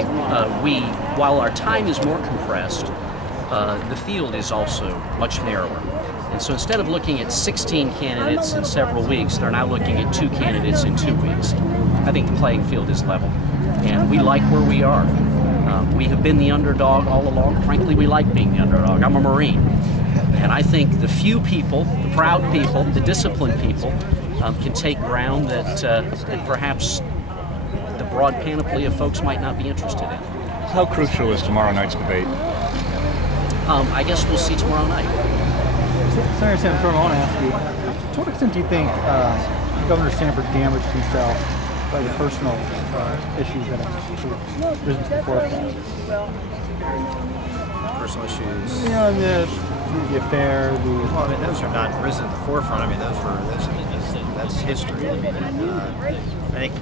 unfortunately, while our time is more compressed, the field is also much narrower. And so instead of looking at 16 candidates in several weeks, they're now looking at 2 candidates in 2 weeks. I think the playing field is level, and we like where we are. We have been the underdog all along. Frankly, we like being the underdog. I'm a Marine, and I think the few people, the proud people, the disciplined people, can take ground that perhaps the broad panoply of folks might not be interested in. How crucial is tomorrow night's debate? I guess we'll see tomorrow night. Senator Santorum, I want to ask you, to what extent do you think Governor Sanford damaged himself by the personal issues that have risen to the forefront? Personal issues? You know, the affair, Well, I mean, those are not risen to the forefront. I mean, that's history. I mean, I think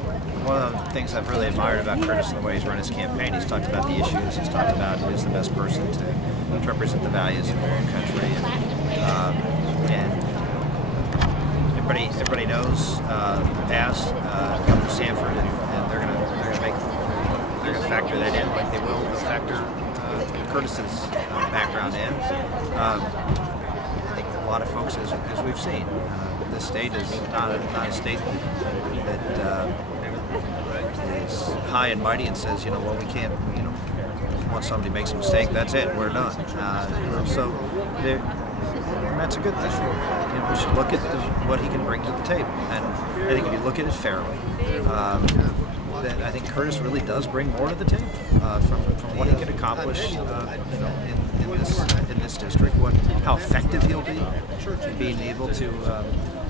one of the things I've really admired about Curtis and the way he's run his campaign, he's talked about the issues, he's talked about who's the best person to represent the values of our own country, and everybody knows the past, Governor Sanford, and they're gonna factor that in, like they will factor Curtis's background in. I think a lot of folks, as we've seen, this state is not a state that is high and mighty and says, you know, well, we can't, you know, once somebody makes a mistake, that's it, we're done. So that's a good thing. You know, we should look at what he can bring to the table, and I think if you look at it fairly, that I think Curtis really does bring more to the table from what he can accomplish, you know, in this district. How effective he'll be, being able to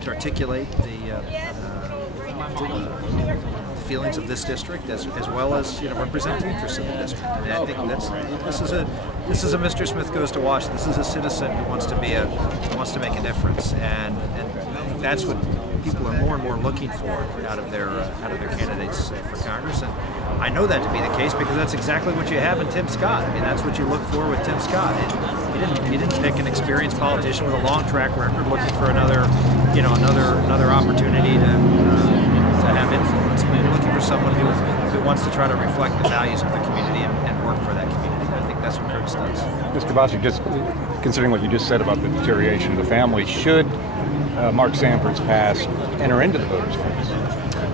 articulate the feelings of this district as well as, you know, represent the interests of the district. I mean, I think this is a Mr. Smith Goes to Washington. This is a citizen who wants to make a difference, and that's what people are more and more looking for out of their candidates for Congress. And I know that to be the case because that's exactly what you have in Tim Scott. I mean, that's what you look for with Tim Scott. He didn't pick an experienced politician with a long track record looking for another opportunity to have influence. I mean, you're looking for someone who wants to try to reflect the values of the community and work for that community. And I think that's what Curtis does. Mr. Bostic, just considering what you just said about the deterioration of the family, should Mark Sanford's past enter into the voters' list?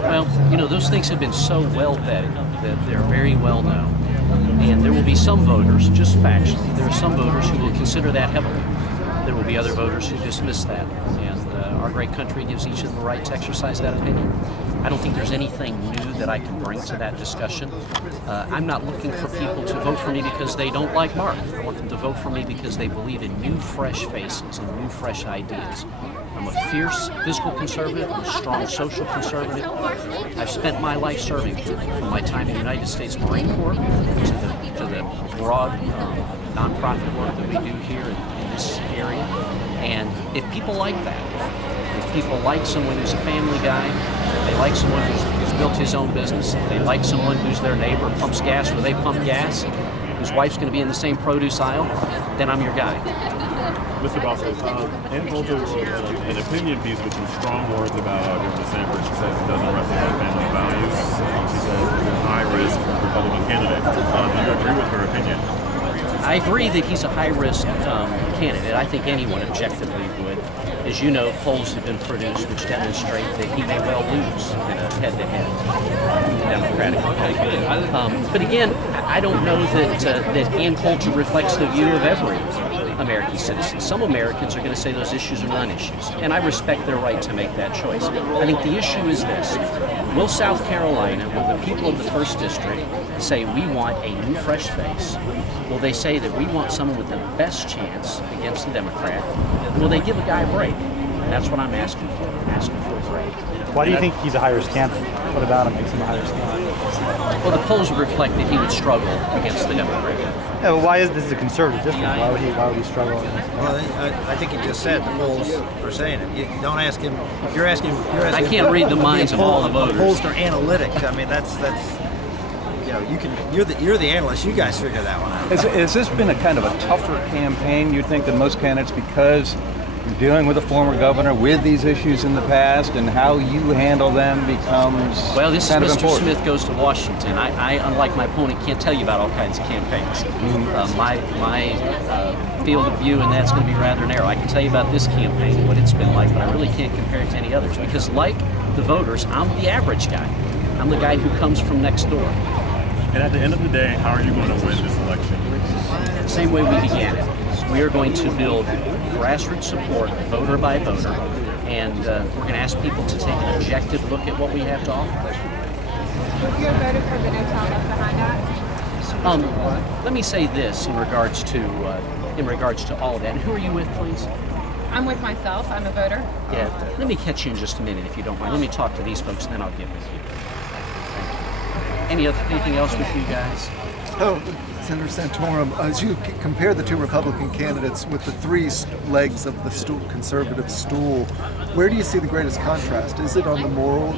Well, you know, those things have been so well vetted that they're very well known. And there will be some voters, just factually, there are some voters who will consider that heavily. There will be other voters who dismiss that. And our great country gives each of them the right to exercise that opinion. I don't think there's anything new that I can bring to that discussion. I'm not looking for people to vote for me because they don't like Mark. I want them to vote for me because they believe in new, fresh faces and new, fresh ideas. I'm a fierce physical conservative. I'm a strong social conservative. I've spent my life serving, from my time in the United States Marine Corps to the broad nonprofit work that we do here in this area. And if people like that, if people like someone who's a family guy, if they like someone who's built his own business, if they like someone who's their neighbor, pumps gas where they pump gas, whose wife's going to be in the same produce aisle, then I'm your guy. Mr. Bostic, in Volta wrote an opinion piece with some strong words about Governor Sanford. She says it doesn't represent family values. She says he's a high-risk Republican candidate. Do you agree with her opinion? I agree that he's a high-risk candidate. I think anyone objectively would. As you know, polls have been produced which demonstrate that he may well lose in a head-to-head in the Democratic Party. But again, I don't know that Ann Coulter reflects the view of every American citizen. Some Americans are going to say those issues are non-issues, and I respect their right to make that choice. I think the issue is this. Will South Carolina, will the people of the 1st District say we want a new fresh face? Will they say that we want someone with the best chance against the Democrat? Will they give a guy a break? That's what I'm asking for. I'm asking for a break. Why do you think he's a high-risk candidate? What about him makes him a high-risk candidate? Well, the polls reflect that he would struggle against the Democrat. Yeah, but why is this a conservative district? Why would he struggle? Well, I think he just said the polls are saying it. You don't ask him. You're asking. I can't read the minds of all the voters. The polls are analytic. I mean, that's. You know, you're the analyst. You guys figure that one out. Has this been a kind of a tougher campaign, you think, than most candidates because dealing with a former governor with these issues in the past, and how you handle them becomes well, this kind is of Mr. important. Smith Goes to Washington. I, unlike my opponent, can't tell you about all kinds of campaigns. My field of view, and that's going to be rather narrow. I can tell you about this campaign, what it's been like, but I really can't compare it to any others because, like the voters, I'm the average guy. I'm the guy who comes from next door. And at the end of the day, how are you going to win this election? Same way we began it. We are going to build grassroots support, voter by voter, and we're going to ask people to take an objective look at what we have to offer. If you're a voter for the No Child Left Behind Act? Let me say this in regards to all of that. And who are you with, please? I'm with myself. I'm a voter. Yeah. Let me catch you in just a minute, if you don't mind. Let me talk to these folks, and then I'll get with you. Anything else with you guys? Oh, Senator Santorum, as you compare the two Republican candidates with the three legs of the conservative stool, where do you see the greatest contrast? Is it on the moral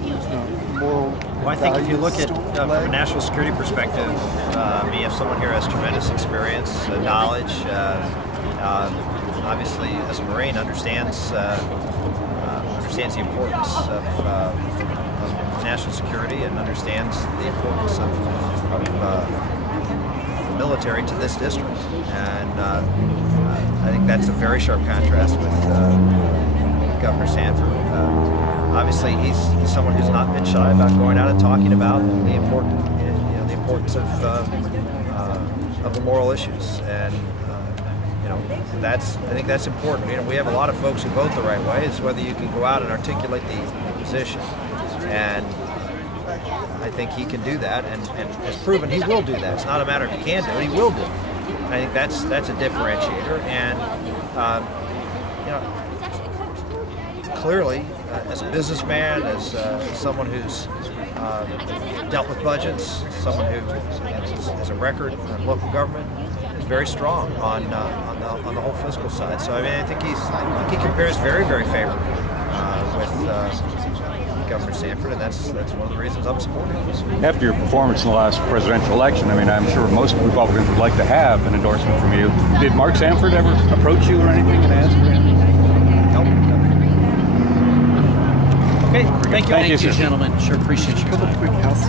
Well, I think if you look at from a national security perspective, you have someone here who has tremendous experience, knowledge. Obviously, as a Marine, understands the importance of national security and understands the importance of the military to this district. And I think that's a very sharp contrast with Governor Sanford. Obviously, he's someone who's not been shy about going out and talking about the importance of the moral issues, and I think that's important. We have a lot of folks who vote the right way. It's whether you can go out and articulate the position, and I think he can do that, and has proven he will do that. It's not a matter of he can do it; he will do it. And I think that's a differentiator, and clearly, as a businessman, as someone who's dealt with budgets, someone who has a record in local government, is very strong on the whole fiscal side. So I mean, I think he compares very, very favorably with Governor Sanford, and that's one of the reasons I'm supporting him. After your performance in the last presidential election, I mean, I'm sure most Republicans would like to have an endorsement from you. Did Mark Sanford ever approach you or anything and ask for anything? Nope. Okay, thank you, Thank you, sir. gentlemen. Sure appreciate your time. Quick house.